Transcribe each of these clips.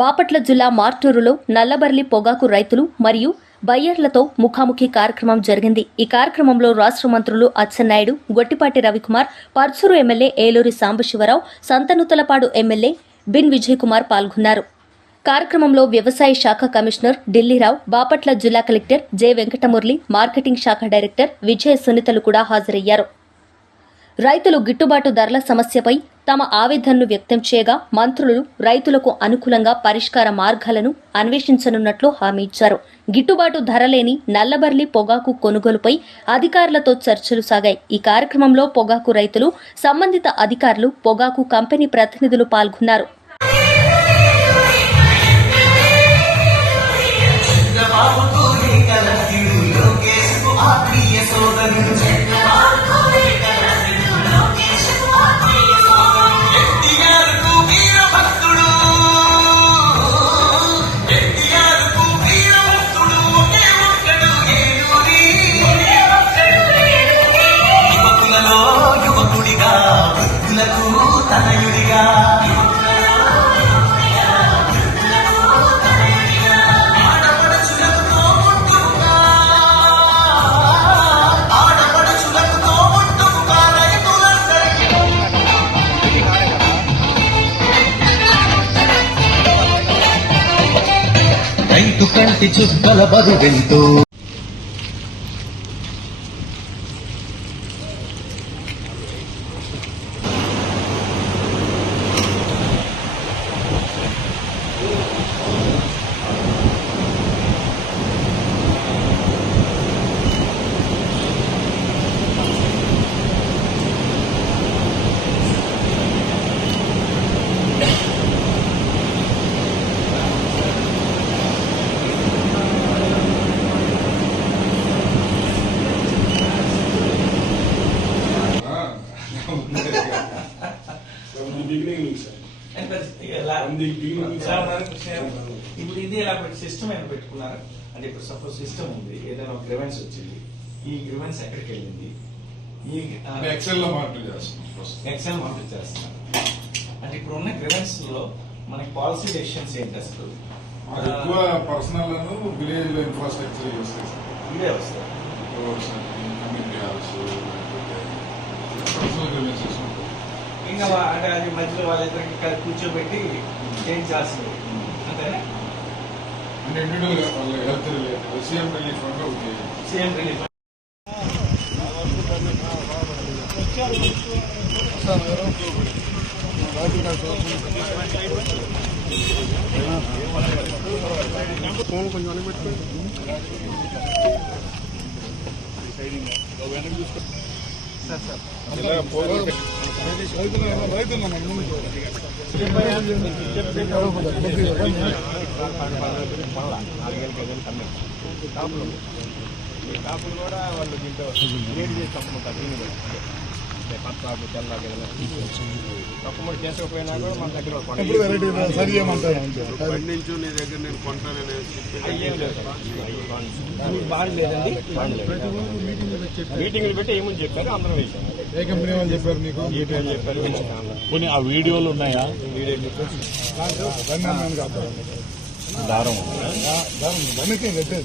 బాపట్ల జిల్లా మార్టూరులో నల్లబర్లి పొగాకు రైతులు మరియు బయ్యర్లతో ముఖాముఖి కార్యక్రమం జరిగింది. ఈ కార్యక్రమంలో రాష్ట్ర మంత్రులు Atchannaidu Gottipati Ravi Kumar Parchur MLA Eluri Sambasiva Rao Santhanuthalapadu MLA B N Vijay Kumar పాల్గొన్నారు. కార్యక్రమంలో వ్యవసాయ శాఖ కమిషనర్ ఢిల్లీరావు బాపట్ల జిల్లా కలెక్టర్ జె వెంకటమురళి మార్కెటింగ్ శాఖ డైరెక్టర్ విజయ సునీతలు కూడా హాజరయ్యారు. రైతులు గిట్టుబాటు ధరల సమస్యపై తమ ఆవేదనను వ్యక్తం చేయగా మంత్రులు రైతులకు అనుకూలంగా పరిష్కార మార్గాలను అన్వేషించనున్నట్లు హామీ ఇచ్చారు. గిట్టుబాటు ధర లేని నల్లబర్లి పొగాకు కొనుగోలుపై అధికారులతో చర్చలు సాగాయి. ఈ కార్యక్రమంలో పొగాకు రైతులు సంబంధిత అధికారులు పొగాకు కంపెనీ ప్రతినిధులు పాల్గొన్నారు. చుక్కల బరువెంతో ఇప్పుడు ఇది ఎలా పెట్టి సిస్టమ్ ఏమైనా పెట్టుకున్నారా? అంటే ఇప్పుడు సపోజ్ సిస్టమ్ ఉంది ఏదైనా ఒక గ్రివెన్స్ వచ్చింది. ఈ గ్రివెన్స్ ఎక్కడికి వెళ్ళింది? ఈ ఎక్సెల్లో మార్పులు చేస్తున్నాం. ఎక్సెల్ మార్పులు అంటే ఇప్పుడు ఉన్న గ్రివెన్స్లో మనకి పాలసీ డెసిషన్స్ ఏంటి అసలు? ఎక్కువ పర్సనల్ విలేజ్లో ఇన్ఫ్రాస్ట్రక్చర్ యూస్ చేస్తాం ఇవే వస్తాయి. పర్సనల్ రిలేషన్స్ ఇంకా అంటే అది మధ్యలో వాళ్ళిద్దరికి కూర్చోబెట్టి చేంజ్ చేస్తుంది? అంతేనా? అంటే health related CM relief fund ఒకటి సేమ్ రిలీఫ్ కాపులు కూడా వాళ్ళు దీంతో గ్రేడ్ చేసి తప్పుకుంటారు దీన్ని బట్టి పత్రాకు తెల్లగా తప్పుముడి చేసుకోకపోయినా కూడా మన దగ్గర ఒక కొండ ఎప్పుడు వెరైటీ సరి చేయమంటారు అయ్యేం లేదు. సార్. మీకు బాగా లేదండి. మీటింగ్లు పెట్టి ఏమని చెప్పారు? అందరం వేసాం ఏ కంపెనీ వాళ్ళు చెప్పారు మీకు చెప్పారు? కొన్ని ఆ వీడియోలు ఉన్నాయా? దారం. కట్టేది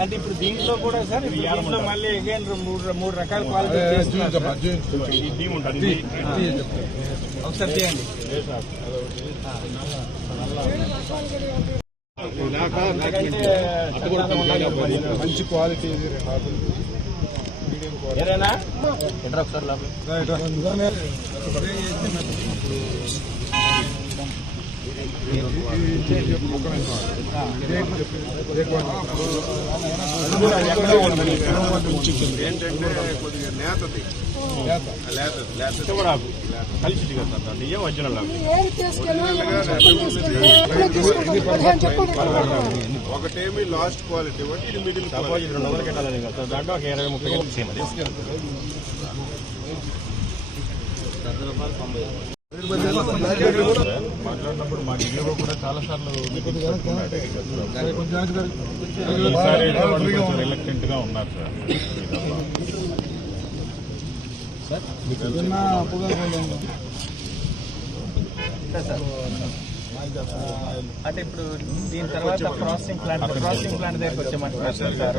అంటే ఇప్పుడు దీంట్లో కూడా సార్ దీంట్లో మళ్ళీ అగైన్ మూడు మూడు రకాల క్వాలిటీ ఒకసారి చేయండి. మంచి క్వాలిటీ ఏరేనా ఒకసారి ఏంటంటే ఒకటేమి లాస్ట్ క్వాలిటీ ఒకటి ఇది మిడిల్ సపోజ్ రెండు వందలు కట్టాలని కదా దాంట్లో ఒక ఇరవై ముప్పై కలిసి సేమ్ అది తొంభై మాట్లాడినప్పుడు మా డిగ్రీలో కూడా చాలా సార్లు రిలక్టెంట్గా ఉన్నారు సార్. అంటే ఇప్పుడు దీని తర్వాత ప్రాసెసింగ్ ప్లాంట్ ప్రాసెసింగ్ ప్లాంట్ దగ్గరికి వచ్చామంటున్నారు సార్.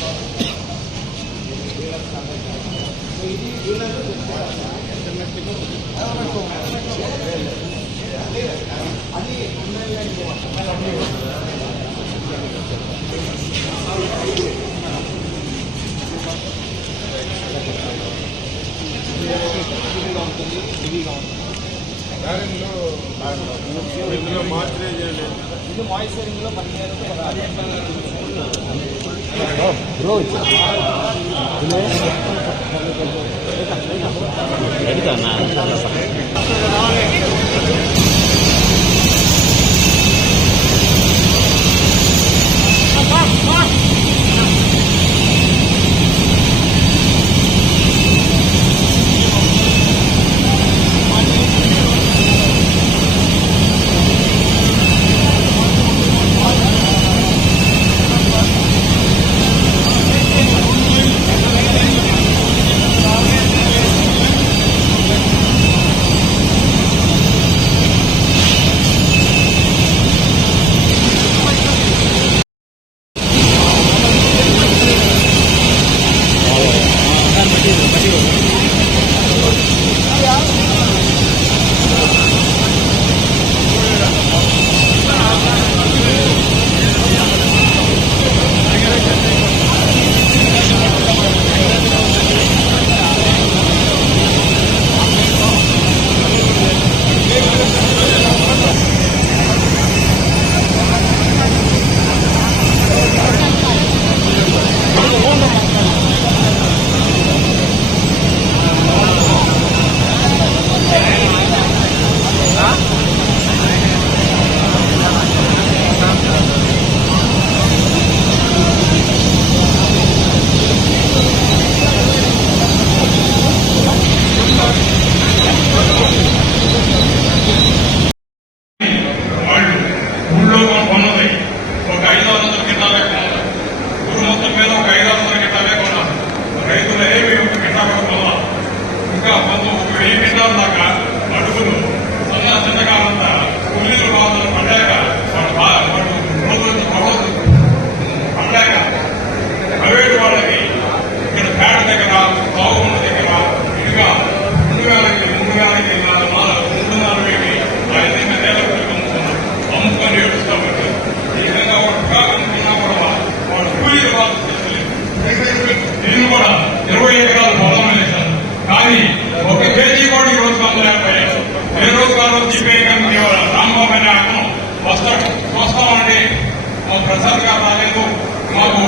ఇల్లు మాయిశ్వరింగ్లో పదిహేను పదిహేను ಒಂದು ವಿವೇಕಾನಂದ ನಡುವನು కూర్చివేయడం రాంబాబు అనే అతను వస్తాడు వస్తామండి ప్రసాద్ గారు రాలేదు మాకు